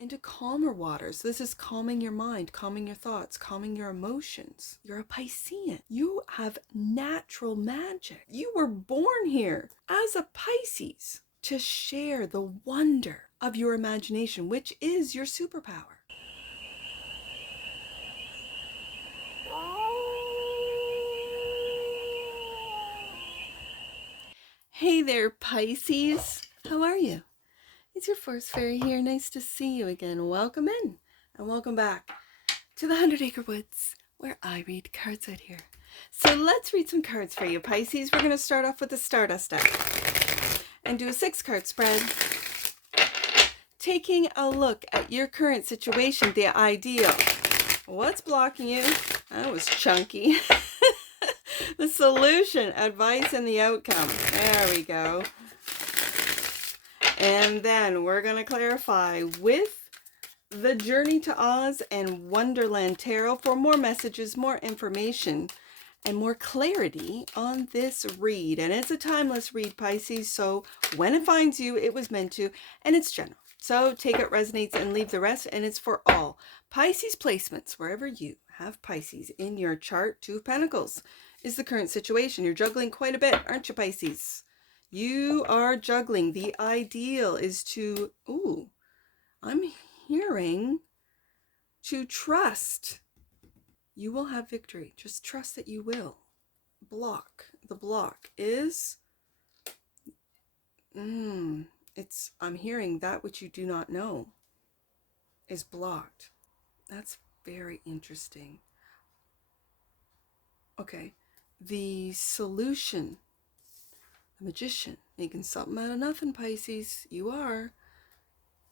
into calmer waters. This is calming your mind, calming your thoughts, calming your emotions. You're a Piscean. You have natural magic. You were born here as a Pisces to share the wonder of your imagination, which is your superpower. Hey there, Pisces. How are you? It's your forest fairy here. Nice to see you again. Welcome in and welcome back to the 100-Acre Woods, where I read cards out here. So let's read some cards for you, Pisces. We're going to start off with the Stardust deck and do a 6-card spread, taking a look at your current situation, the ideal. What's blocking you? That was chunky. The solution, advice, and the outcome. There we go. And then we're going to clarify with the Journey to Oz and Wonderland Tarot for more messages, more information, and more clarity on this read. And it's a timeless read, Pisces, so when it finds you, it was meant to, and it's general. So take it resonates and leave the rest, and it's for all. Pisces placements, wherever you have Pisces in your chart, 2 of Pentacles is the current situation. You're juggling quite a bit, aren't you, Pisces? You are juggling. The ideal is to, I'm hearing to trust. You will have victory. Just trust that you will. The block is, I'm hearing that which you do not know is blocked. That's very interesting. Okay. The solution, the Magician, making something out of nothing, Pisces. You are.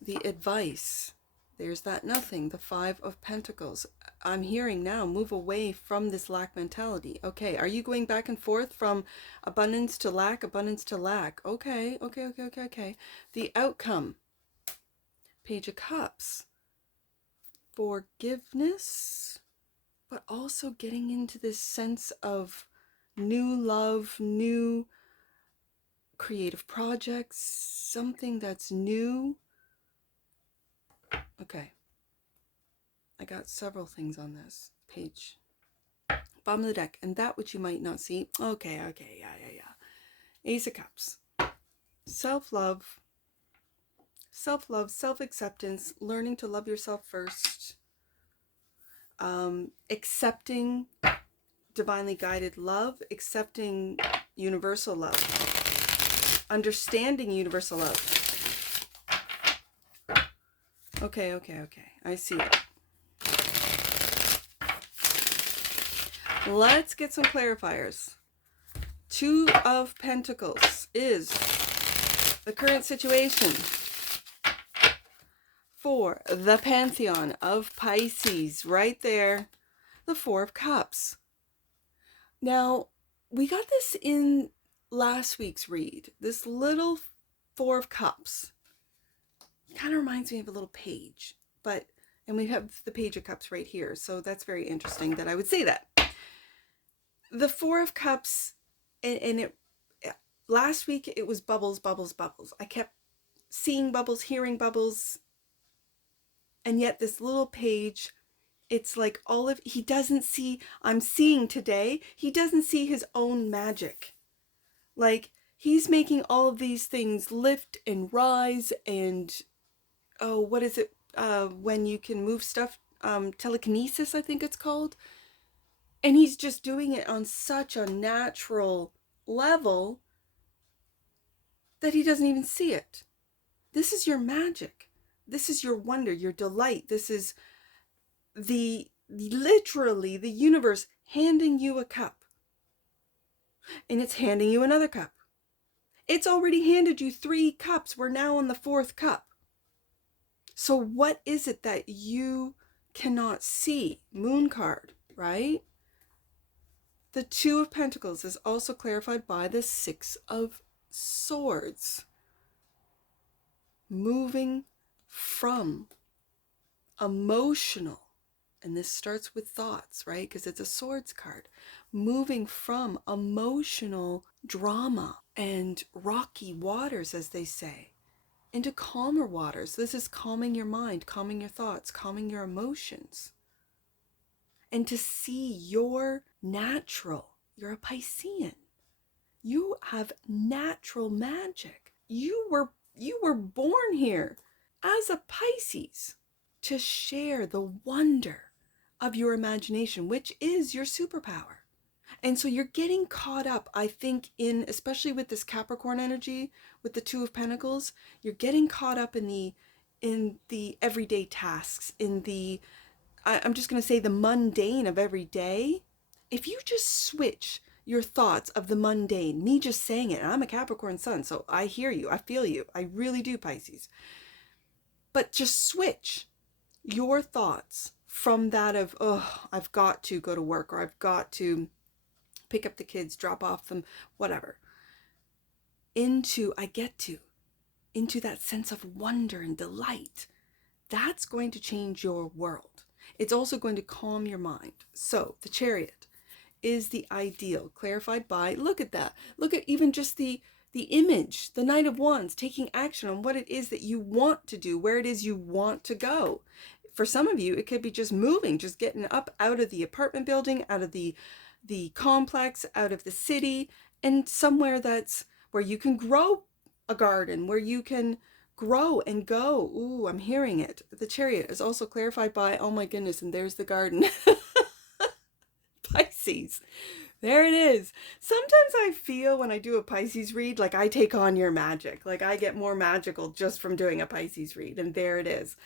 The advice, there's that nothing, the 5 of Pentacles. I'm hearing now, move away from this lack mentality. Okay, are you going back and forth from abundance to lack, abundance to lack? Okay. The outcome, Page of Cups. Forgiveness, but also getting into this sense of new love, new creative projects, something that's new. Okay. I got several things on this page. Bottom of the deck. And that which you might not see. Okay, yeah. Ace of Cups. Self-love. Self-love, self-acceptance, learning to love yourself first. Accepting divinely guided love, accepting universal love, understanding universal love. Okay, I see it. Let's get some clarifiers. 2 of Pentacles is the current situation for the Pantheon of Pisces. Right there, the 4 of Cups. Now, we got this in last week's read. This little 4 of Cups kind of reminds me of a little page, and we have the Page of Cups right here, so that's very interesting that I would say that. The 4 of Cups, last week it was bubbles. I kept seeing bubbles, hearing bubbles, and yet this little page, it's like he doesn't see, I'm seeing today, he doesn't see his own magic. Like, he's making all of these things lift and rise and, what is it, when you can move stuff, telekinesis, I think it's called. And he's just doing it on such a natural level that he doesn't even see it. This is your magic. This is your wonder, your delight. This is literally the universe handing you a cup. And it's handing you another cup. It's already handed you 3 cups. We're now on the 4th cup. So what is it that you cannot see? Moon card, right? The 2 of Pentacles is also clarified by the 6 of Swords. Moving from emotional, and this starts with thoughts, right? Because it's a Swords card. Moving from emotional drama and rocky waters, as they say, into calmer waters. This is calming your mind, calming your thoughts, calming your emotions. And to see your natural, you're a Piscean. You have natural magic. You were born here as a Pisces to share the wonder of your imagination, which is your superpower. And so you're getting caught up, I think, in, especially with this Capricorn energy, with the Two of Pentacles, you're getting caught up in the everyday tasks, in the, I'm just going to say the mundane of every day. If you just switch your thoughts of the mundane, me just saying it, and I'm a Capricorn sun, so I hear you, I feel you, I really do, Pisces. But just switch your thoughts from that of, oh, I've got to go to work, or I've got to pick up the kids, drop off them, whatever, into I get to, into that sense of wonder and delight. That's going to change your world. It's also going to calm your mind. So the Chariot is the ideal, clarified by, look at that. Look at even just the image, the Knight of Wands, taking action on what it is that you want to do, where it is you want to go. For some of you, it could be just moving, just getting up out of the apartment building, out of the complex, out of the city, and somewhere that's where you can grow a garden, where you can grow and go. Ooh, I'm hearing it. The Chariot is also clarified by, oh my goodness, and there's the garden. Pisces. There it is. Sometimes I feel when I do a Pisces read, like I take on your magic. Like I get more magical just from doing a Pisces read. And there it is.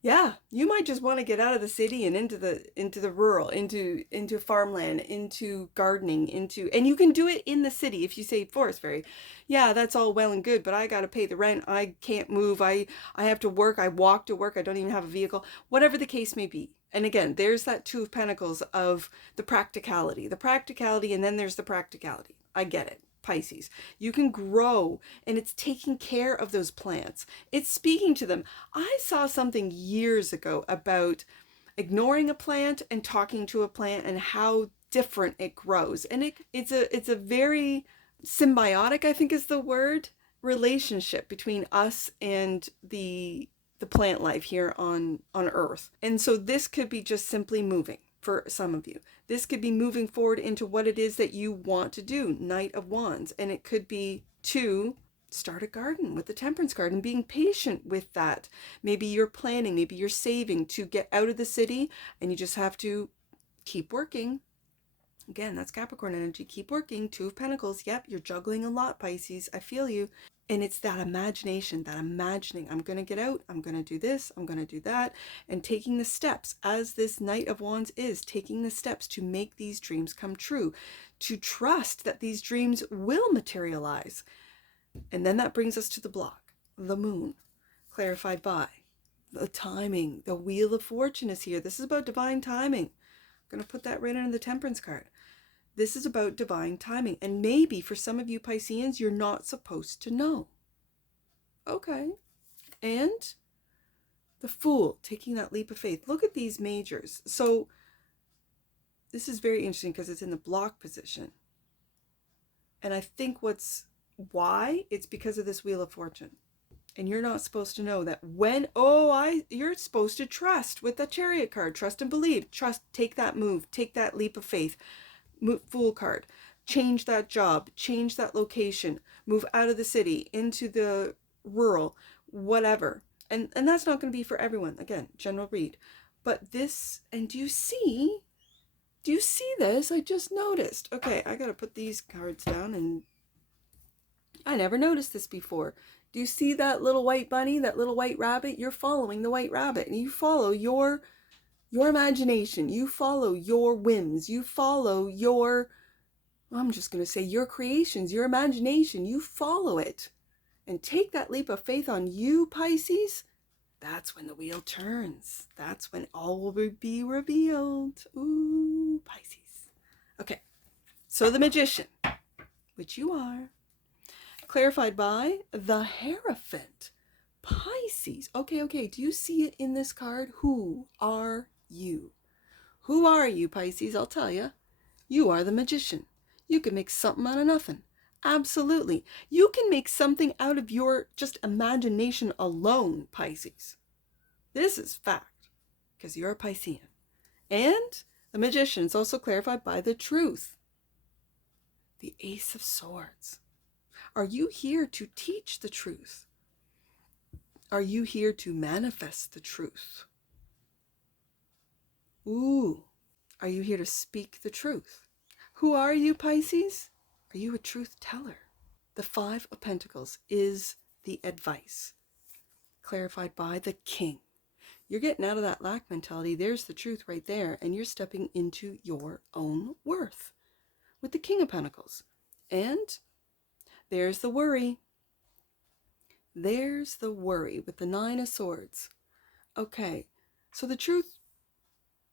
Yeah, you might just want to get out of the city and into the rural, into farmland, into gardening, and you can do it in the city if you say Forest Fairy. Yeah, that's all well and good, but I got to pay the rent. I can't move. I have to work. I walk to work. I don't even have a vehicle. Whatever the case may be. And again, there's that Two of Pentacles of the practicality, and then there's the practicality. I get it. Pisces. You can grow, and it's taking care of those plants. It's speaking to them. I saw something years ago about ignoring a plant and talking to a plant and how different it grows. And it's a very symbiotic, I think is the word, relationship between us and the plant life here on Earth. And so this could be just simply moving. For some of you, this could be moving forward into what it is that you want to do, Knight of Wands. And it could be to start a garden with the Temperance card and being patient with that. Maybe you're planning, maybe you're saving to get out of the city, and you just have to keep working. Again, that's Capricorn energy. Keep working. Two of Pentacles. Yep, you're juggling a lot, Pisces. I feel you. And it's that imagination, that imagining, I'm going to get out, I'm going to do this, I'm going to do that, and taking the steps, as this Knight of Wands is, taking the steps to make these dreams come true, to trust that these dreams will materialize. And then that brings us to the block, the Moon, clarified by the timing. The Wheel of Fortune is here. This is about divine timing. I'm going to put that right under the Temperance card. This is about divine timing. And maybe for some of you Pisceans, you're not supposed to know. Okay. And the Fool, taking that leap of faith. Look at these majors. So this is very interesting because it's in the block position. And I think why? It's because of this Wheel of Fortune. And you're not supposed to know that when, you're supposed to trust with the Chariot card. Trust and believe. Trust, take that move. Take that leap of faith. Fool card, change that job, change that location, move out of the city into the rural, whatever. And that's not going to be for everyone. Again, general read. But this, and do you see this? I just noticed. Okay, I got to put these cards down, and I never noticed this before. Do you see that little white bunny, that little white rabbit? You're following the white rabbit, and you follow your imagination, you follow your whims, you follow your, I'm just going to say your creations, your imagination, you follow it. And take that leap of faith on you, Pisces. That's when the wheel turns. That's when all will be revealed. Ooh, Pisces. Okay, so the Magician, which you are, clarified by the Hierophant. Pisces. Okay, do you see it in this card? Who are you? Who are you, Pisces? I'll tell you. You are the Magician. You can make something out of nothing. Absolutely. You can make something out of your just imagination alone, Pisces. This is fact, because you're a Piscean. And the Magician is also clarified by the truth. The Ace of Swords. Are you here to teach the truth? Are you here to manifest the truth? Ooh, are you here to speak the truth? Who are you, Pisces? Are you a truth teller? The Five of Pentacles is the advice, clarified by the King. You're getting out of that lack mentality. There's the truth right there, and you're stepping into your own worth with the King of Pentacles. And there's the worry. There's the worry with the Nine of Swords. Okay, so the truth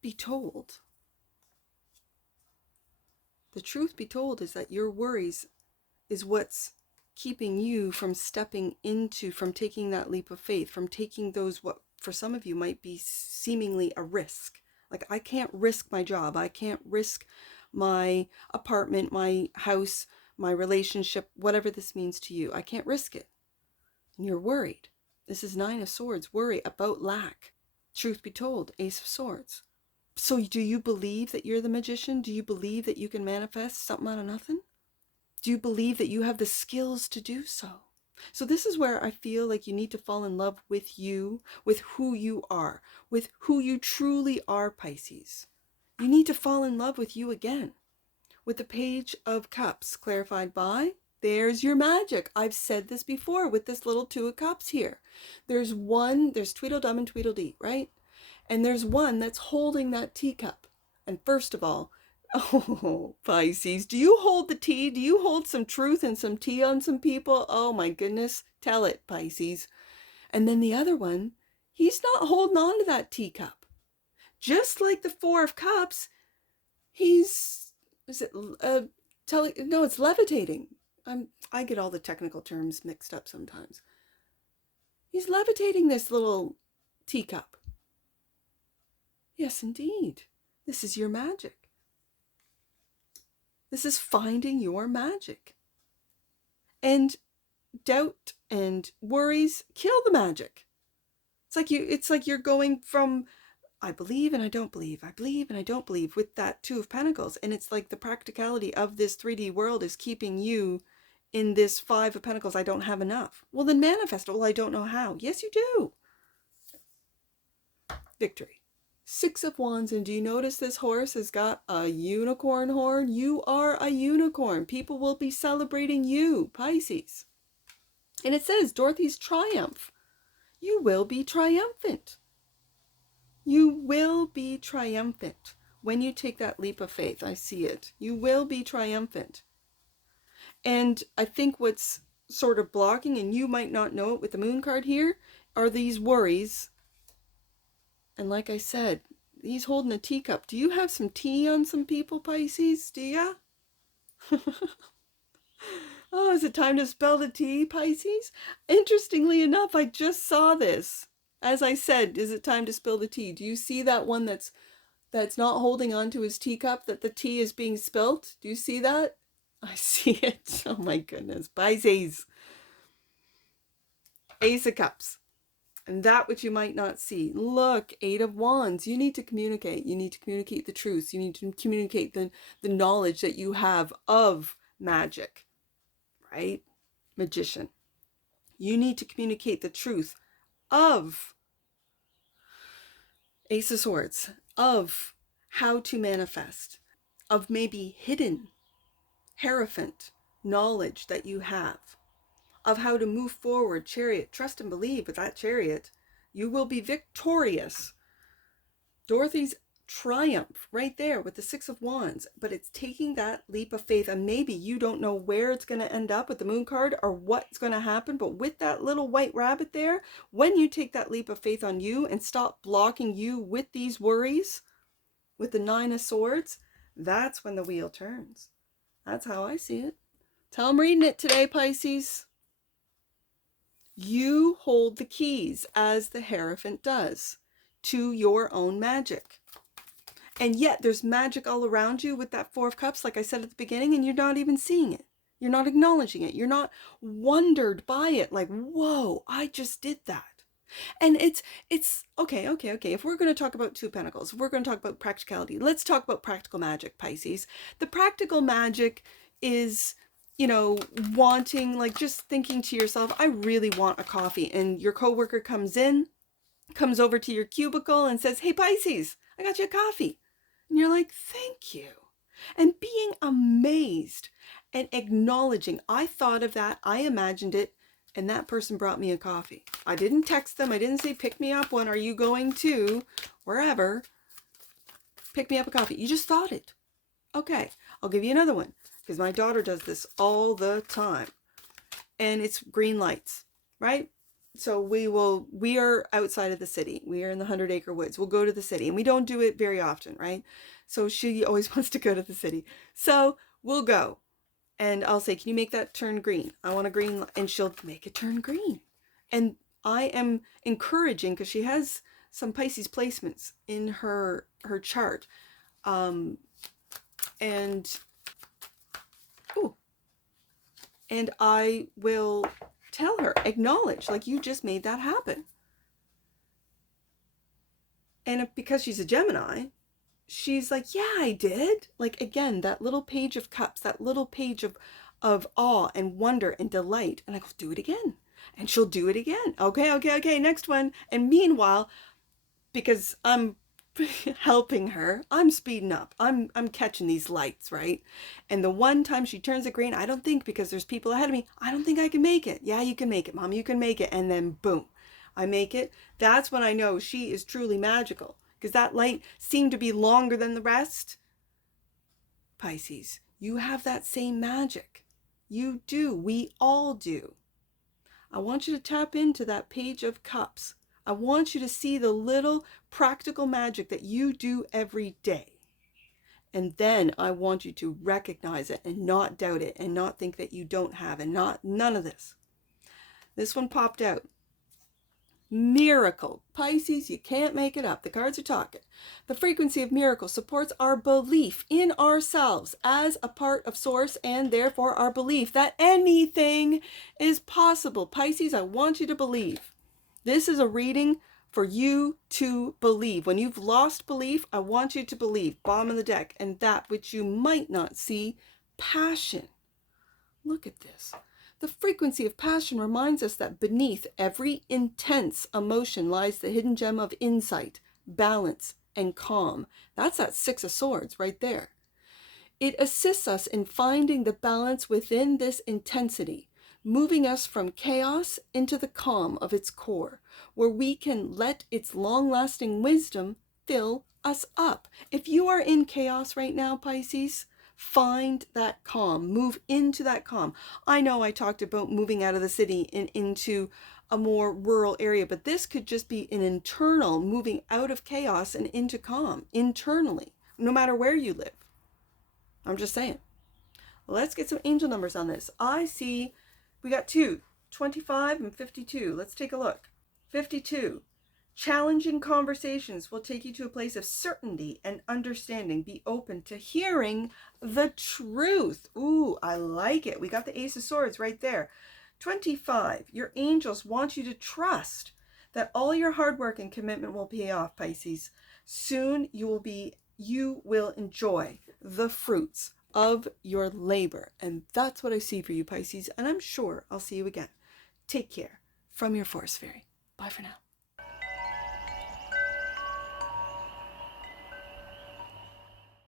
be told, is that your worries is what's keeping you from stepping into, from taking that leap of faith, from taking those, what for some of you might be seemingly a risk. Like, I can't risk my job. I can't risk my apartment, my house, my relationship, whatever this means to you. I can't risk it. And you're worried. This is Nine of Swords, worry about lack. Truth be told, Ace of Swords. So do you believe that you're the Magician? Do you believe that you can manifest something out of nothing? Do you believe that you have the skills to do so? So this is where I feel like you need to fall in love with you, with who you are, with who you truly are, Pisces. You need to fall in love with you again. With the Page of Cups, clarified by, there's your magic. I've said this before with this little Two of Cups here. There's Tweedledum and Tweedledee, right? And there's one that's holding that teacup. And first of all, oh, Pisces, do you hold the tea? Do you hold some truth and some tea on some people? Oh my goodness, tell it, Pisces. And then the other one, he's not holding on to that teacup. Just like the Four of Cups, it's levitating. I get all the technical terms mixed up sometimes. He's levitating this little teacup. Yes, indeed. This is your magic. This is finding your magic. And doubt and worries kill the magic. It's like you're going from I believe and I don't believe, I believe and I don't believe with that Two of Pentacles. And it's like the practicality of this 3D world is keeping you in this Five of Pentacles. I don't have enough. Well, then manifest. Well, I don't know how. Yes, you do. Victory. Six of Wands. And do you notice this horse has got a unicorn horn? You are a unicorn. People will be celebrating you, Pisces. And it says Dorothy's triumph. You will be triumphant. You will be triumphant when you take that leap of faith. I see it. You will be triumphant. And I think what's sort of blocking, and you might not know it with the Moon card here, are these worries. And like I said, he's holding a teacup. Do you have some tea on some people, Pisces? Do ya? Oh, is it time to spill the tea, Pisces? Interestingly enough, I just saw this. As I said, is it time to spill the tea? Do you see that one that's not holding on to his teacup, that the tea is being spilt? Do you see that? I see it. Oh my goodness. Pisces. Ace of Cups. And that which you might not see. Look, Eight of Wands. You need to communicate. You need to communicate the truth. You need to communicate the knowledge that you have of magic. Right? Magician. You need to communicate the truth of Ace of Swords, of how to manifest, of maybe hidden, hierophant knowledge that you have, of how to move forward. Chariot, trust and believe with that Chariot. You will be victorious. Dorothy's triumph right there with the Six of Wands, but it's taking that leap of faith, and maybe you don't know where it's going to end up with the Moon card or what's going to happen, but with that little white rabbit there, when you take that leap of faith on you and stop blocking you with these worries, with the Nine of Swords, that's when the wheel turns. That's how I see it. Tell them reading it today, Pisces. You hold the keys, as the Hierophant does, to your own magic. And yet there's magic all around you with that Four of Cups, like I said at the beginning, and you're not even seeing it. You're not acknowledging it. You're not wondered by it. Like, whoa, I just did that. And it's okay. If we're going to talk about Two of Pentacles, if we're going to talk about practicality, let's talk about practical magic, Pisces. The practical magic is, you know, wanting, like, just thinking to yourself, I really want a coffee. And your coworker comes over to your cubicle and says, hey, Pisces, I got you a coffee. And you're like, thank you. And being amazed and acknowledging, I thought of that, I imagined it, and that person brought me a coffee. I didn't text them. I didn't say, pick me up. When are you going to wherever? Pick me up a coffee. You just thought it. Okay, I'll give you another one, because my daughter does this all the time. And it's green lights, right? So we are outside of the city. We are in the 100-acre woods. We'll go to the city, and we don't do it very often, right? So she always wants to go to the city. So we'll go. And I'll say, can you make that turn green? I want a green, and she'll make it turn green. And I am encouraging, because she has some Pisces placements in her chart. And I will tell her, acknowledge, like, you just made that happen. And because she's a Gemini, she's like, yeah, I did. Like, again, that little page of cups, that little page of awe and wonder and delight. And I go, do it again. And she'll do it again. Okay, next one. And meanwhile, because I'm helping her, I'm speeding up. I'm catching these lights, right? And the one time she turns it green, I don't think, because there's people ahead of me, I don't think I can make it. Yeah, you can make it, Mom, you can make it. And then boom, I make it. That's when I know she is truly magical, because that light seemed to be longer than the rest. Pisces, you have that same magic. You do. We all do. I want you to tap into that page of cups. I want you to see the little practical magic that you do every day. And then I want you to recognize it and not doubt it and not think that you don't have, and none of this. This one popped out. Miracle. Pisces, you can't make it up. The cards are talking. The frequency of miracle supports our belief in ourselves as a part of source, and therefore our belief that anything is possible. Pisces, I want you to believe. This is a reading for you to believe. When you've lost belief, I want you to believe. Bottom of the deck. And that which you might not see, passion. Look at this. The frequency of passion reminds us that beneath every intense emotion lies the hidden gem of insight, balance, and calm. That's that Six of Swords right there. It assists us in finding the balance within this intensity, moving us from chaos into the calm of its core, where we can let its long-lasting wisdom fill us up. If you are in chaos right now, Pisces, find that calm. Move into that calm. I know I talked about moving out of the city and into a more rural area, but this could just be an internal moving out of chaos and into calm internally, no matter where you live. I'm just saying. Let's get some angel numbers on this. I see we got 2, 25 and 52. Let's take a look. 52. Challenging conversations will take you to a place of certainty and understanding. Be open to hearing the truth. Ooh, I like it. We got the Ace of Swords right there. 25. Your angels want you to trust that all your hard work and commitment will pay off, Pisces. Soon you will enjoy the fruits of your labor. And that's what I see for you, Pisces. And I'm sure I'll see you again. Take care. From your Forest Fairy. Bye for now.